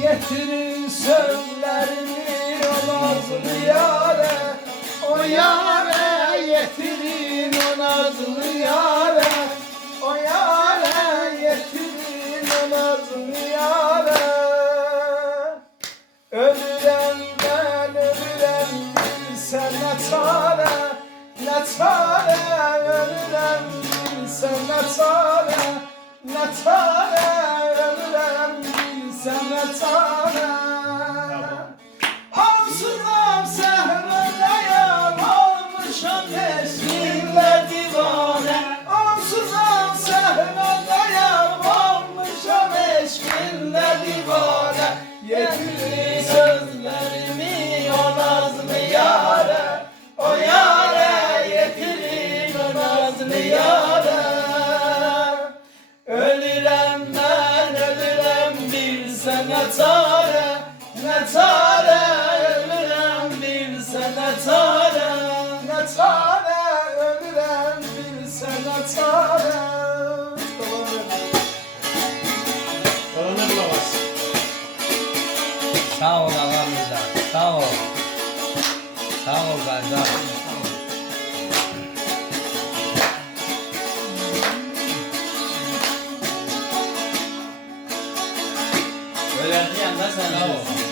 Getirin sözlerini o nazlı yâre, o yâre getirin o nazlı yâre, o yâre getirin o nazlı yâre. Ölürem ben ölürem, bilsen ne çare, ne çare. Ölürem bilsen ne çare, ne çare. Ölürem bilsen ne çare. Ansızam sehredeyim, olmuşum eşkinle divane. Ansızam sehredeyim, olmuşum eşkinle divane. Yetirin sözlerimi o nazlı yâre, o yâre yetirin o nazlı yâre. Ölürem ben ölürem bilsen ne çare, ne çare. Ölürem bilsen ne çare, ne çare. Ölürem bilsen ne çare. Dolanır babası. Sağ ol Allah'ımıza, sağ ol. Sağ ol Gazi. Öğrendi yanında sen. Sağ ol.